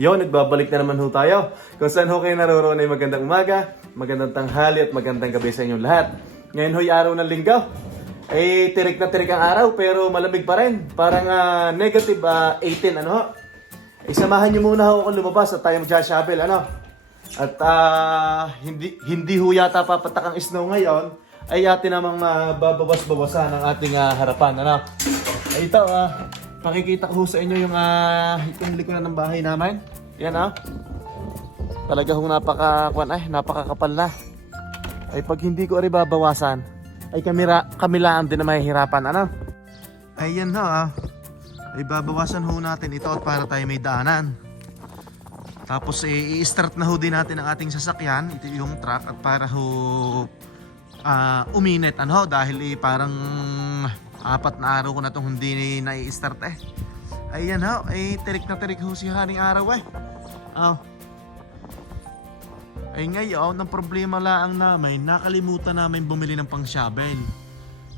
Yo, nagbabalik na naman ho tayo. Kung saan ho kayo naroroon ay magandang umaga, magandang tanghali at magandang gabi sa inyong lahat. Ngayon ho'y araw ng linggo. Ay tirik na tirik ang araw pero malamig pa rin. Parang negative 18 ano ho. Samahan niyo muna ho akong lumabas at tayo mag-shovel ano. At hindi ho yata papatak ang snow ngayon. Ay atin namang babawas-bawasan ang ating harapan ano. Ay ito pakikita ko sa inyo yung itong likuran ng bahay namin. Yan talaga hong napakakapal na. Ay pag hindi ko rin babawasan, ay kami lang din na mahihirapan ano. Ayan ay babawasan ho natin ito at para tayo may daanan. Tapos i-start na ho din natin ang ating sasakyan, ito yung truck at para ho uminit ano dahil parang 4 na araw ko na itong hindi na-i-start Ayan ay tirik na tirik ho si haring araw Ay ngayon, ang problema lang namin, nakalimutan namin bumili ng pang-shovel.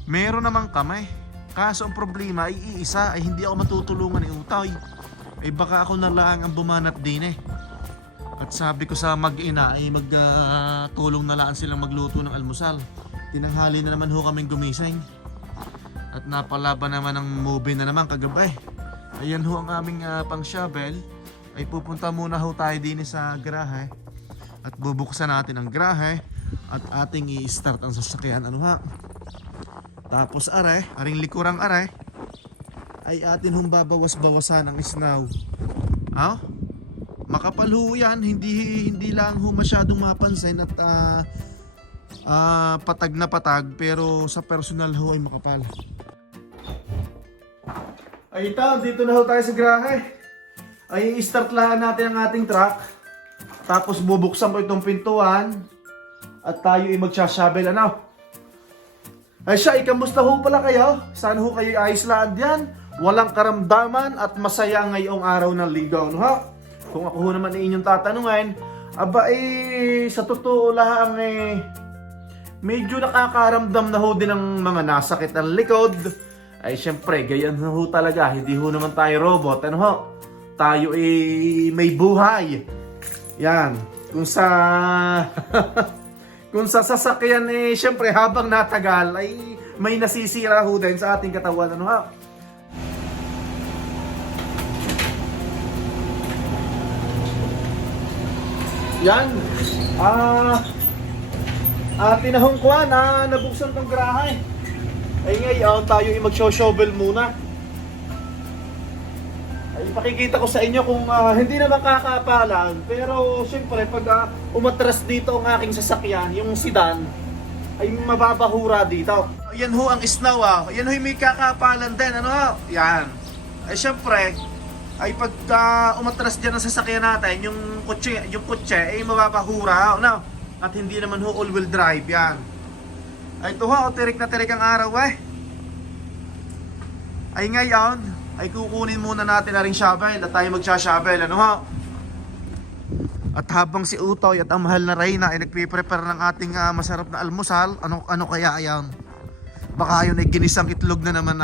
Meron naman kami. Kaso ang problema ay iisa, ay hindi ako matutulungan ni Utay. Ay baka ako na lang ang bumanat din At sabi ko sa mag-ina ay magtulong na lang silang magluto ng almusal. Tinanghali na naman ho kaming gumising. At napalaban naman ng movie na naman kagabi. Ayan ho ang aming pang-shovel. Ay pupunta muna ho tayo din sa garahe. At bubuksan natin ang garahe. At ating i-start ang sasakyan. Tapos aring likurang ay atin hong babawas-bawasan ang snow. Makapal ho yan. Hindi lang ho masyadong mapansin. At patag na patag. Pero sa personal ho ay makapal. Ay ito, dito na ho tayo sa garahe. Ay i-start lang natin ang ating truck. Tapos bubuksan ko itong pintuan. At tayo ay magsashovel Ay siya, kamusta ho pala kayo? Saan ho kayo ayos lang diyan? Walang karamdaman at masaya ngayong araw ng linggo Kung ako ho naman ay inyong tatanungin, sa totoo lang medyo nakakaramdam na ho din ng mga nasakit ng likod. Ay syempre, ganyan ho talaga. Hindi ho naman tayo robot. Tayo may buhay. Yan. Kung sa kung sa sasakyan syempre habang natagal ay may nasisira ho din sa ating katawan. Yan. Tinahong ko nabuksan tong garahe. Ay ngayon tayo ay mag-shovel muna. Ay pakikita ko sa inyo kung hindi naman kakapalan. Pero siyempre pag umatras dito ang aking sasakyan, yung sedan, ay mababahura dito. Yan ho ang snow Yan ho may kakapalan din. Yan. Ay siyempre, ay pag umatras dyan ang sasakyan natin, yung kotse ay mababahura At hindi naman ho all-wheel drive yan. Ay ito tirik na tirik ang araw Ay ngayon, ay kukunin muna natin na ring shovel at tayo magsha-shovel At habang si Utoy at ang mahal na Reyna ay nagpiprepare ng ating masarap na almusal, ano kaya ayan? Baka yun ay ginisang itlog na naman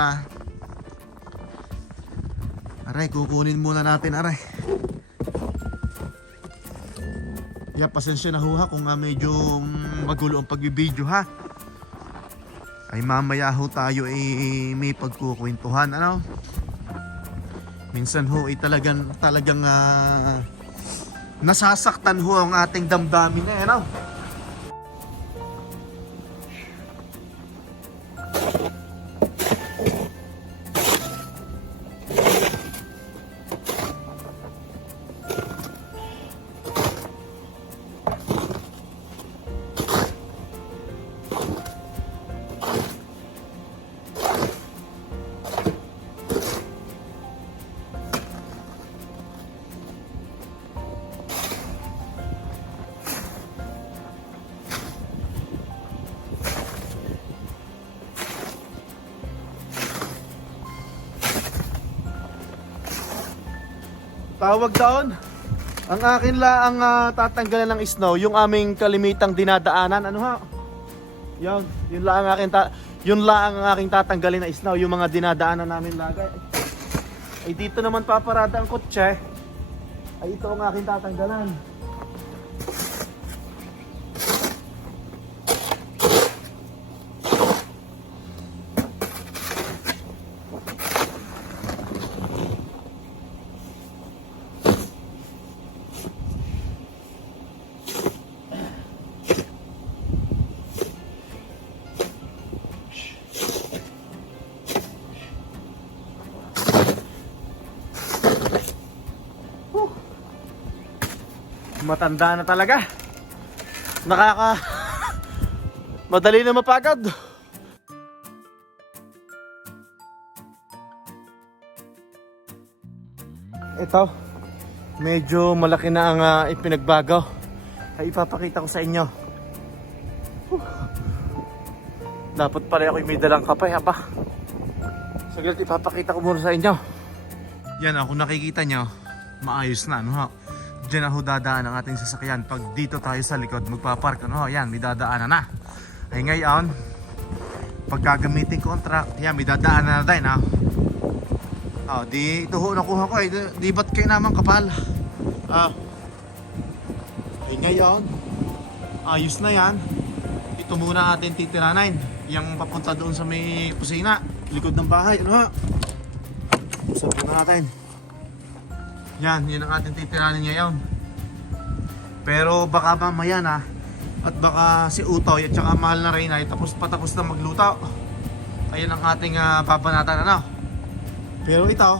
Aray, kukunin muna natin pasensya na ho kung medyo magulo ang pagbibideo Ay mamaya ho tayo may pagkukwentuhan Minsan ho ay talagang nasasaktan ho ang ating damdamin Tawag doon. Ang akin lang tatanggalan ng snow, yung aming kalimitang dinadaanan. Yun lang ang aking tatanggalin na snow, yung mga dinadaanan namin lagay. Ay dito naman paparada ang kotse. ay ito ang aking tatanggalan. Matanda na talaga. Madali na mapagod. Ito, medyo malaki na ang ipinagbago. Ay ipapakita ko sa inyo. Dapat pala ako may dalang kape, haba. Saglit, ipapakita ko muna sa inyo. Yan, kung nakikita nyo, maayos na, ano ha? Diyan ako dadaan ang ating sasakyan. Pag dito tayo sa likod magpapark, ano, yan, may dadaanan na. Ay ngayon, pag gagamitin ko ang truck, yan, may dadaanan na din, ha. Di ito ho nakuha ko, di ba't kayo naman kapal? Ay ngayon, ayos na yan. Ito muna ating titiranin. Yung papunta doon sa may kusina, likod ng bahay, ano ha. Usapin na natin. Yan ang ating titiranin ngayon. Pero baka mamaya na, at baka si Utoy at saka mahal na Reyna ay patapos na magluto. Ayun ang ating babanatan, ano. Pero ito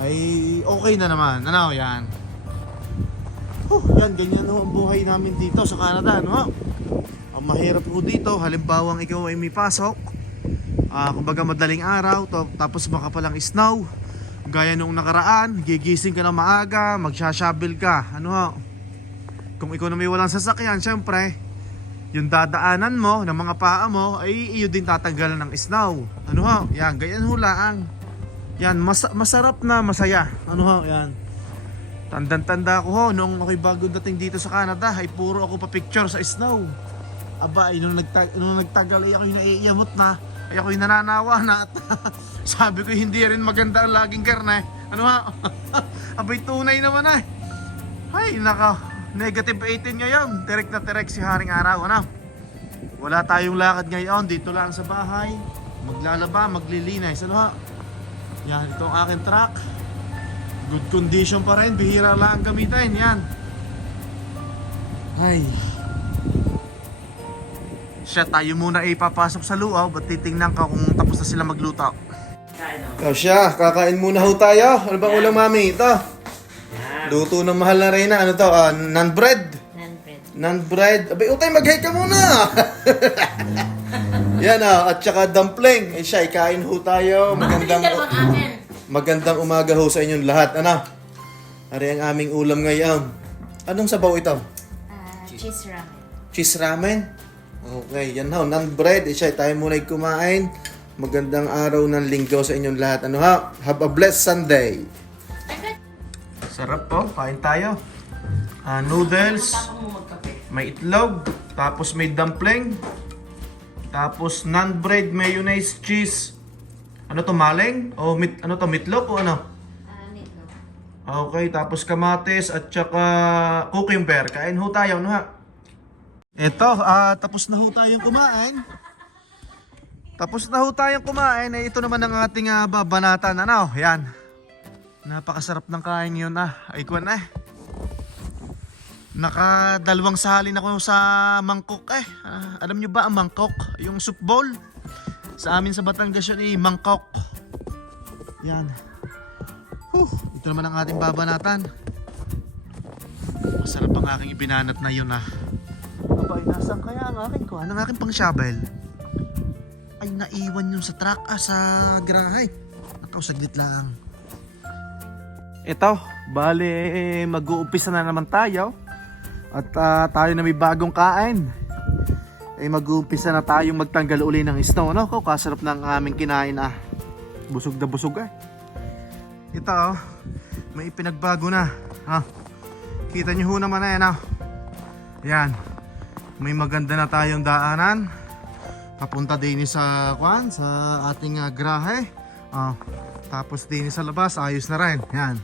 ay okay na naman, ano, yan. Yan, ganyan ho ang buhay namin dito sa Canada, no? Ang mahirap po dito, halimbawa ikaw ay may pasok, kumbaga madaling araw, tapos baka palang snow. Gaya nung nakaraan, gigising ka na maaga, magsashovel ka, ano ho. Kung ikaw na may walang sasakyan, syempre, yung dadaanan mo, ng mga paa mo, ay iyo din tatanggalan ng snow. Ano ho, yan, ganyan ho lang. Yan, masarap na masaya. Ano ho, yan. Tandang-tanda ko ho, nung ako'y bago dating dito sa Canada, ay puro ako pa picture sa snow. Aba, nung nagtagal ay ako'y naiiyamot na. Ay ako'y nananawa na at sabi ko hindi rin maganda ang laging karne. Ano ha? Abay tunay naman ay. Ay naka, negative 18 ngayon. Tirek na tirek si Haring Araw. Ano? Wala tayong lakad ngayon. Dito lang sa bahay. Maglalaba, maglilinis. Ano ha? Yan, ito ang aking truck. Good condition pa rin. Bihira lang ang gamitin. Yan. Ay. Siya, tayo muna ipapasok sa luaw. Ba't titingnan ka kung tapos na sila magluto? Siya, kakain muna ho tayo. Ano bang ulam, mami? Ito. Luto ng mahal na Reyna. Ano to? Naan bread? Naan bread. Abay, Utay, mag-hi ka muna. Yan at saka dumpling. Siya, ikain ho tayo. Magandang umaga ho sa inyong lahat. Ano? Ari ang aming ulam ngayon. Anong sabaw ito? Cheese ramen. Cheese ramen? Okay, yan ho, naan bread. Siya, tayo muna kumain. Magandang araw ng linggo sa inyong lahat. Ano ha? Have a blessed Sunday. Sarap po, kain tayo. Noodles, may itlog, tapos may dumpling, tapos naan bread, mayonnaise, cheese. Ano to, maleng? O ano to, meatloaf o ano? Meatloaf. Okay, tapos kamatis at saka cucumber. Kain ho tayo, ano ha? Ito, tapos na ho tayong kumain. Eh, ito naman ang ating babanatan. Ano? Yan. Napakasarap ng kain yun. Ay, kuwan Nakadalawang salin ako sa mangkok alam nyo ba ang mangkok? Yung soup bowl. Sa amin sa Batangas yun mangkok. Yan. Ito naman ang ating babanatan. Masarap ang aking ibinanat na yun Abay, nasaan kaya ang aking ko? Ang aking pang shovel? Ay, naiwan yun sa truck, sa garahe. Nakasaglit lang. Ito, bale, mag-uumpisa na naman tayo. At tayo na may bagong kain. Ay, mag-uumpisa na tayong magtanggal uli ng snow. Ano? Kasarap ng aming kinain Busog na busog Ito, may ipinagbago na. Kita nyo ho naman Yan. May maganda na tayong daanan. Papunta din sa ating garahe. Tapos din sa labas, ayos na rin. Yan.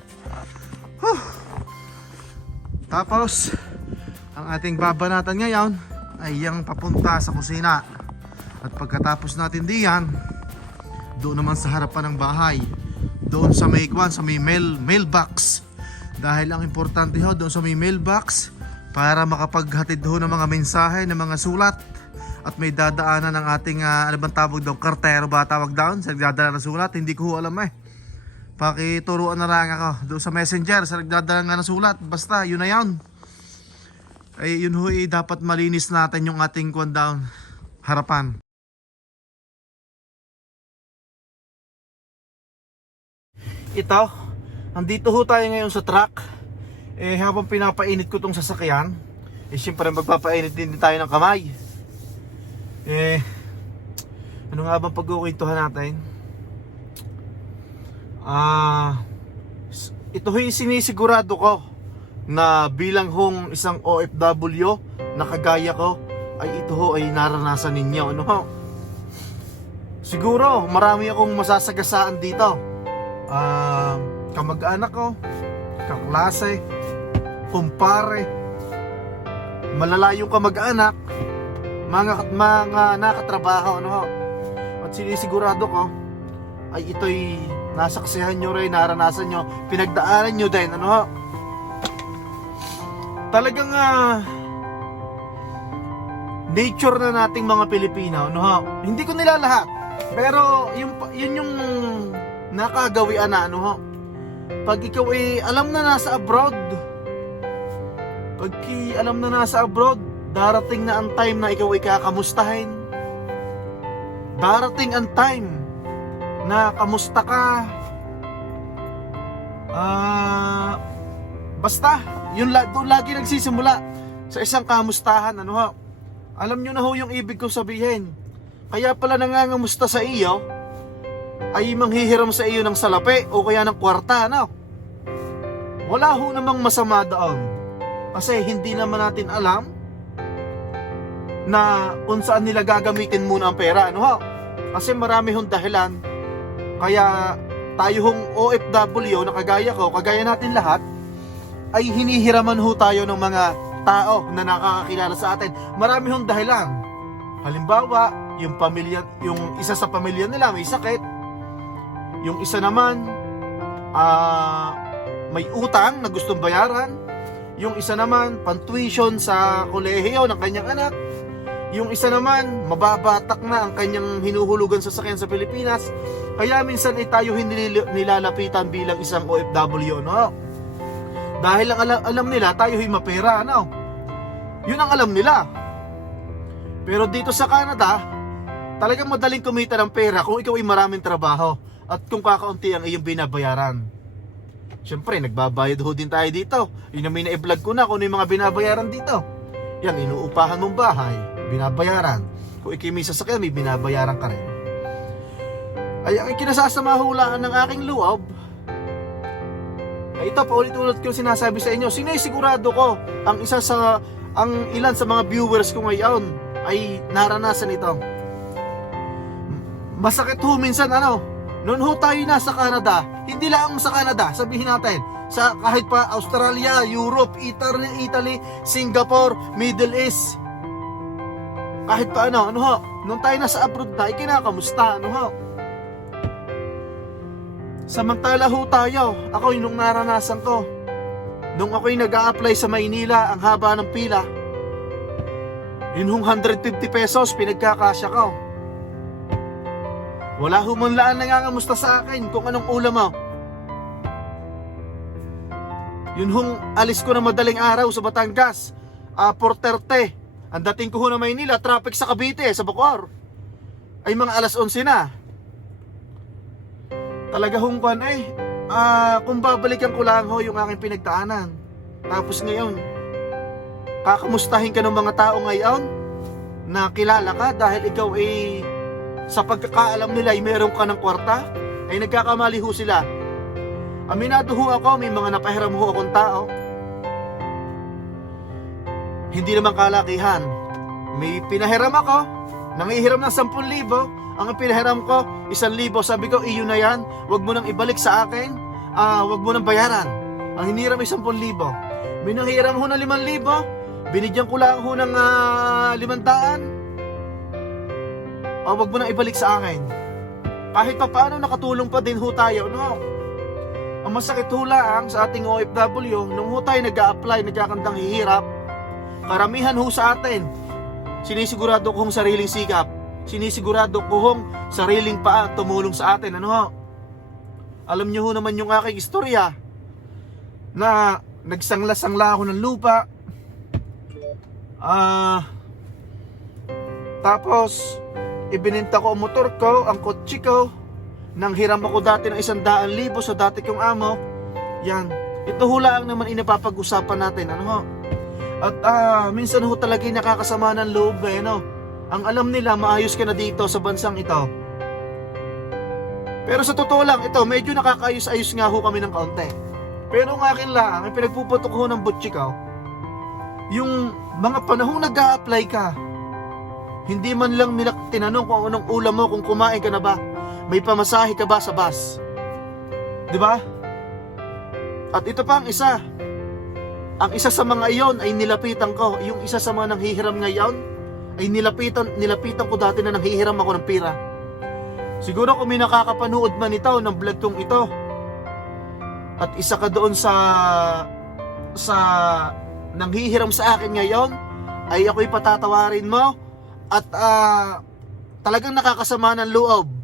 Tapos, ang ating babanatan ngayon ay yung papunta sa kusina. At pagkatapos natin diyan, doon naman sa harapan ng bahay, doon sa may kwan, sa may mailbox. Dahil ang importante ho, doon sa may mailbox, para makapaghatid ho ng mga mensahe, ng mga sulat. At may dadaanan ng ating, ano bang tawag doon, kartero ba tawag doon? Sa nagdadala ng sulat, hindi ko ho alam eh. Pakituruan na lang ako doon sa messenger, sa nagdadala nga ng sulat. Basta, yun na yun. Ay, yun ho eh, dapat malinis natin yung ating kwan down, harapan. Ito, andito ho tayo ngayon sa truck. Habang pinapainit ko tong sasakyan, siyempre magpapainit din tayo ng kamay. Ano nga bang pagkukwentuhan natin? Ito ho'y sinisigurado ko na bilang hong isang OFW na kagaya ko, ay ito ho ay naranasan ninyo. Ano ho? Siguro marami akong masasagasaan dito. Kamag-anak ko, kaklase, kumpare, malalayong kamag-anak, mga nakatrabaho, ano ho. At sinisigurado ko ay ito'y nasaksihan nyo rin, naranasan nyo, pinagdaanan nyo din, ano ho. Talagang nature na nating mga Pilipino, ano ho. Hindi ko nila lahat, pero yun yung nakagawian na, ano ho. Pag ikaw ay alam na nasa abroad, darating na ang time na ikaw ay kakamustahin. Darating ang time na kamusta ka. Basta, yun doon lagi nagsisimula sa isang kamustahan, ano ho. Alam nyo na ho yung ibig ko sabihin. Kaya pala nangangamusta sa iyo ay manghihiram sa iyo ng salapi o kaya ng kwarta, no? Wala ho namang masama doon. Kasi hindi naman natin alam na kung saan nila gagamitin muna ang pera, ano ho? Kasi marami hong dahilan. Kaya tayo hong OFW na kagaya ko, kagaya natin lahat, ay hinihiraman ho tayo ng mga tao na nakakakilala sa atin. Marami hong dahilan. Halimbawa, yung isa sa pamilya nila may sakit. Yung isa naman may utang na gustong bayaran. Yung isa naman pantuition sa kolehiyo ng kanyang anak. Yung isa naman mababatak na ang kanyang hinuhulugan sa sakyan sa Pilipinas. Kaya minsan ay tayo hindi nilalapitan bilang isang OFW, no? Dahil ang alam nila tayo ay mapera, no? Yun ang alam nila. Pero dito sa Canada, talagang madaling kumita ng pera kung ikaw ay maraming trabaho at kung kakaunti ang iyong binabayaran. Siyempre, nagbabayad ho din tayo dito. Yun ang may na-vlog ko na kung ano yung mga binabayaran dito. Yan, inuupahan mong bahay, binabayaran. Kung ikay may sasakyan, may binabayaran ka rin. Ay, ang kinasasamahulaan ng aking loob, ay ito, paulit-ulit ko sinasabi sa inyo, sinisigurado ko, ang ilan sa mga viewers ko ngayon ay naranasan ito. Masakit ho minsan, noon ho tayo na sa Canada, hindi lang sa Canada, sabihin natin, sa kahit pa Australia, Europe, Italy, Singapore, Middle East, kahit pa noon tayo na sa abroad na, ikinakamusta, samantala ho tayo, ako yung nung naranasan ko, nung ako'y nag-a-apply sa Maynila, ang haba ng pila, yun hong 150 pesos, pinagkakasya ko. Wala humunlaan nangangamusta sa akin kung anong ulam mo. Yun hong alis ko na madaling araw sa Batangas, 4:30. Ang dating ko ho na Maynila, traffic sa Cavite, sa Bacoor, ay mga alas 11 na. Talaga hong kung babalikan ko lang ho yung aking pinagdaanan. Tapos ngayon, kakamustahin ka ng mga tao ngayon na kilala ka dahil ikaw ay sa pagkakaalam nila ay meron ka ng kwarta, ay nagkakamali ho sila. Aminado ho ako, may mga napahiram ho akong tao. Hindi naman kalakihan. May pinahiram ako, nangihiram ng 10,000. Ang pinahiram ko, 1,000. Sabi ko, iyon na yan, wag mo nang ibalik sa akin, wag mo nang bayaran. Ang hiniram ay 10,000. May nanghiram ho ng 5,000. Binigyan ko lang ho ng 500. O, wag mo nang ibalik sa akin. Kahit pa paano nakatulong pa din ho tayo, no? Ang masakit ho lang sa ating OFW, nung ho tayo nag-a-apply, nagkakandang hihirap, karamihan ho sa atin, sinisigurado ko hong sariling sikap, sinisigurado ko hong sariling paa tumulong sa atin, ano ho? Alam nyo ho naman yung aking istorya, na nagsangla-sangla ako ng lupa, tapos ibinenta ko ang motor ko, ang kotse ko, nang hiram ako dati ng 100,000 sa dati kong amo. Yan, ito ho lang naman inapapag-usapan natin, ano ho? At minsan ho talaga nakakasama ng loob, no? Ang alam nila, maayos ka na dito sa bansang ito. Pero sa totoo lang, ito, medyo nakakaayos-ayos nga ho kami ng kaunti. Pero ang akin lang, ang pinagpuputok ho ng butchi ko, yung mga panahong nag-a-apply ka, hindi man lang nila tinanong kung anong ulam mo, kung kumain ka na ba, may pamasahe ka ba sa bus, di ba? At ito pa ang isa. Ang isa sa mga iyon ay nilapitan ko. Yung isa sa mga nanghihiram ngayon ay nilapitan ko dati na nanghihiram ako ng pira. Siguro kung may nakakapanood man ito ng vlog kong ito, at isa ka doon sa nanghihiram sa akin ngayon, ay ako'y patatawarin mo. At talagang nakakasama ng loob.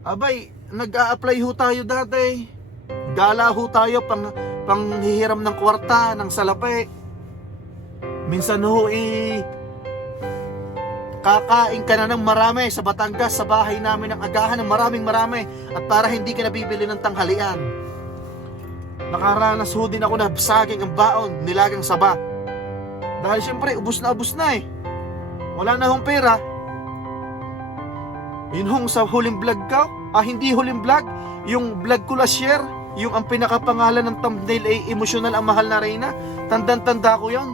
Abay, nag-a-apply ho tayo dati. Gala ho tayo panghihiram ng kwarta, ng salapi. Minsan ho kakain ka na ng marami sa Batangas, sa bahay namin ng agahan ng marami. At para hindi ka nabibili ng tanghalian. Nakaranas ho din ako na saging ang baon, nilagang saba. Dahil siyempre, ubus na eh. Wala na hong pera. Yun hong sa huling vlog ko, hindi huling vlog, yung vlog ko last year, yung ang pinakapangalan ng thumbnail ay emosyonal ang mahal na Reyna. Tandang-tanda ko yun.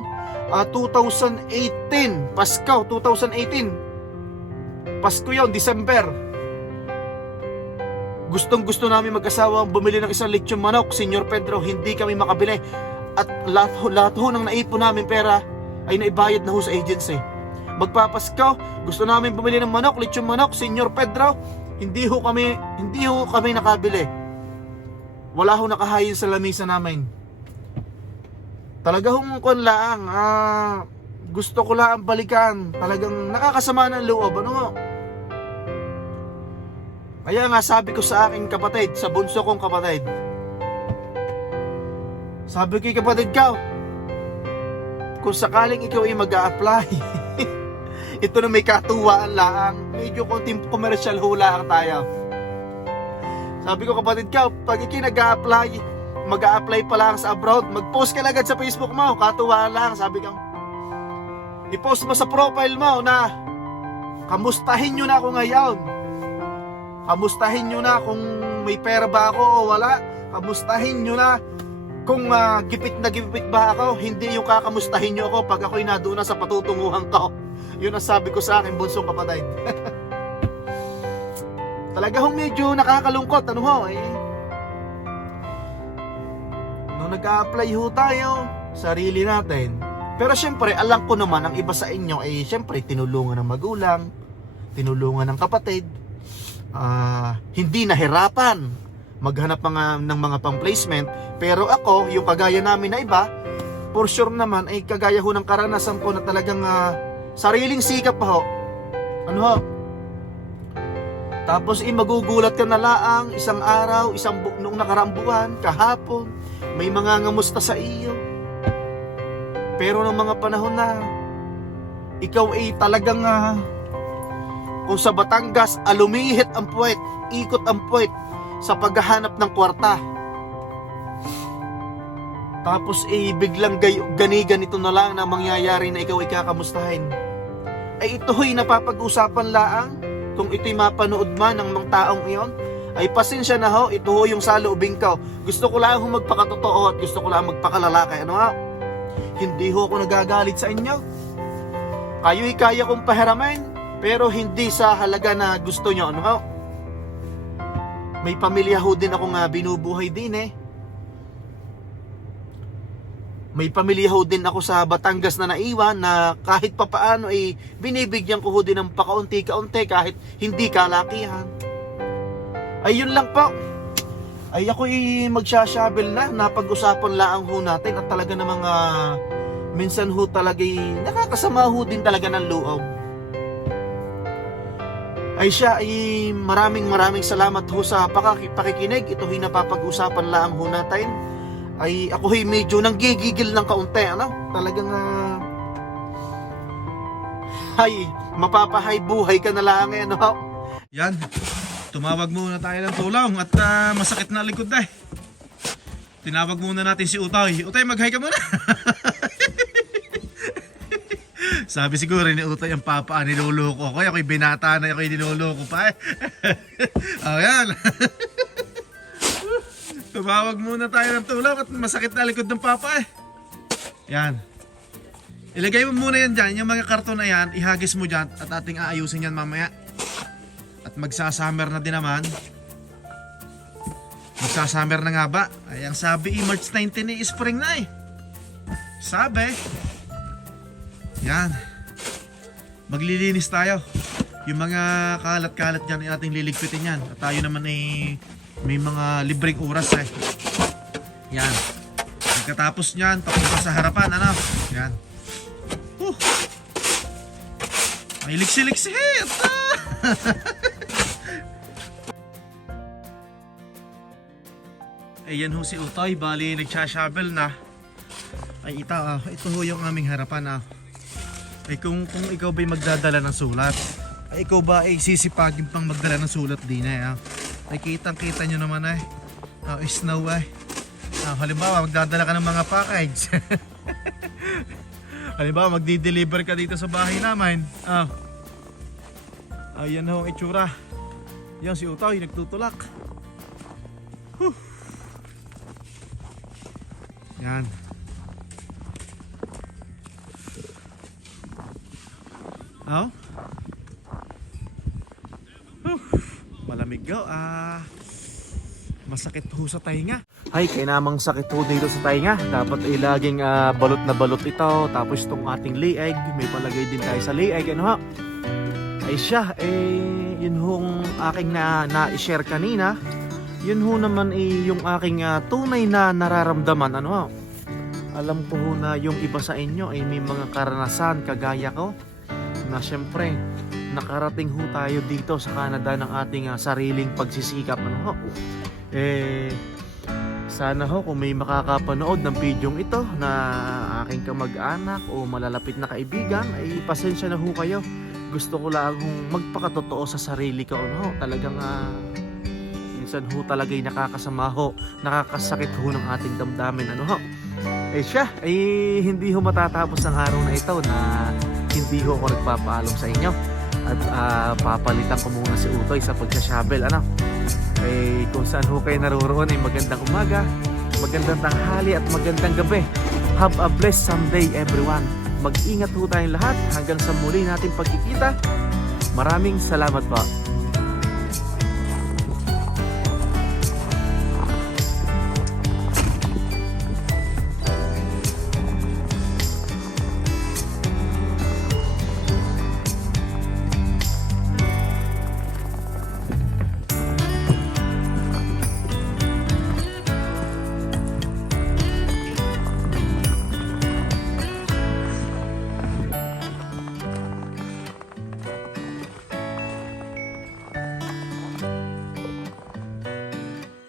2018, Pasko, 2018. Pasko yun, December. Gustong-gusto namin mag-asawa bumili ng isang lechon manok, Senyor Pedro, hindi kami makabili. At lahat ho ng naipon namin pera ay naibayad na ho sa agency. Magpapasko, gusto namin bumili ng manok, lechon manok, Senyor Pedro, hindi ho kami nakabili. Wala ho nakahayin sa lamesa namin. Talaga hong lang, gusto ko lang balikan. Talagang nakakasama ng loob, ano ho? Kaya nga sabi ko sa aking kapatid, sa bunso kong kapatid, sabi ko kapatid ko, kung sakaling ikaw ay mag-a-apply, ito na may katuwaan lang, medyo konting commercial hula tayo. Sabi ko kapatid ko, pag ikaw mag-a-apply pa lang sa abroad, mag-post ka agad sa Facebook mo, katuwaan lang, sabi ko. I-post mo sa profile mo na kamustahin nyo na ako ngayon. Kamustahin nyo na kung may pera ba ako o wala. Kamustahin nyo na kung gipit na gipit ba ako. Hindi yung kakamustahin nyo ako pag ako'y nadoon na sa patutunguhan ko. Yun ang sabi ko sa akin, bunsong kapatid. Talaga hong medyo nakakalungkot, ano ho, nung nag-a-apply ho tayo, sarili natin. Pero syempre, alam ko naman, ang iba sa inyo ay syempre tinulungan ng magulang, tinulungan ng kapatid, hindi nahirapan maghanap ng mga pang-placement. Pero ako, yung kagaya namin na iba, for sure naman ay kagaya ho ng karanasan ko na talagang sariling sikap pa ho. Ano ho? Tapos magugulat ka na laang isang araw, nung nakaraang buwan, kahapon, may mga ngamusta sa iyo. Pero nung mga panahon na ikaw ay talagang kung sa Batangas, alumihit ang puwet, ikot ang puwet sa paghahanap ng kwarta. Tapos biglang ganito na lang na mangyayari na ikaw ay kakamustahin. Ay ito ho'y napapag-usapan laang. Kung ito'y mapanood man ng mga taong iyon, ay pasensya na ho, ito ho yung saloobin ko. Gusto ko lang magpakatotoo at gusto ko lang magpakalalaki. Ano ha? Hindi ho ako nagagalit sa inyo. Kayo'y kaya kong pahiramin, pero hindi sa halaga na gusto nyo. Ano ho? May pamilya ho din akong binubuhay din eh. may pamilya ho din ako sa Batangas na naiwan na kahit papaano ay binibigyan ko ho din ng pakaunti-kaunti kahit hindi kalakihan. Ayun lang po. Ay ako magsashovel na. Napag-usapan lang ho natin at talaga namang minsan ho talaga nakakasama ho din talaga ng loob. Ay siya ay maraming salamat ho sa pakikinig. Ito ay napapag-usapan lang ho natin. Ay ako ay medyo nanggigigil ng kaunti, ano? Talagang ay mapapahay buhay ka na lang eh, no? Yan. Tumawag muna tayo ng tulong at masakit na likod eh. Tinawag muna natin si Utoy. Utoy, mag-hi ka muna. Sabi siguro ni Utoy ang papa, niloloko ko. Ako'y binata na, ako'y niloloko pa eh. Ayan. Tumawag muna tayo ng tulong at masakit na likod ng papa eh. Yan. Ilagay mo muna yan dyan, yung mga karton na yan, ihagis mo dyan at ating aayusin yan mamaya. At magsasummer na din naman. Magsasummer na nga ba? Ay, ang sabi March 19 eh, spring na eh. Sabi. Yan. Maglilinis tayo. Yung mga kalat-kalat dyan, ating liligpitin yan. At tayo naman ay may mga libreng oras eh. Yan. Pagkatapos nyan, papunta sa harapan, ano? Yan. Ay, liksi-liksi. Ayan ho si Utoy, bali nagsashovel na. Ay ito ho yung aming harapan. Ay kung ikaw ba'y magdadala ng sulat, ay ikaw ba ay sisipagin pang magdala ng sulat din eh. Ay kitang-kita nyo naman eh. Snow eh. Halimbawa magdadala ka ng mga package. Halimbawa magdi-deliver ka dito sa bahay namin. Ayan ho ang itsura. Yan si Utoy nagtutulak. Yan. Malamig daw. Masakit ho sa tainga. Ay, kaya namang sakit ho dito sa tainga. Dapat ay laging balot na balot ito. Tapos itong ating lieg, may palagay din tayo sa lieg. Ano ha? Ay siya, yun hong aking na-share kanina. Yun ho naman yung aking tunay na nararamdaman. Ano ha? Alam ko ho na yung iba sa inyo ay may mga karanasan kagaya ko. Na syempre, nakarating ho tayo dito sa Canada ng ating sariling pagsisikap. Ano ho? Sana ho kung may makakapanood ng videong ito na aking kamag-anak o malalapit na kaibigan, ay pasensya na ho kayo. Gusto ko lang magpakatotoo sa sarili ko. Ano ho? Talagang minsan ho talaga'y nakakasama ho, nakakasakit ho ng ating damdamin. Ano ho? Siya, hindi ho matatapos ang araw na ito na hindi ho ako nagpapaalam sa inyo. At papalitan ko muna si Utoy sa pagsashovel. Ano? Kung saan ho kayo naroroon ay magandang umaga, magandang tanghali at magandang gabi. Have a blessed someday everyone. Mag-ingat ho tayong lahat hanggang sa muli nating pagkikita. Maraming salamat po.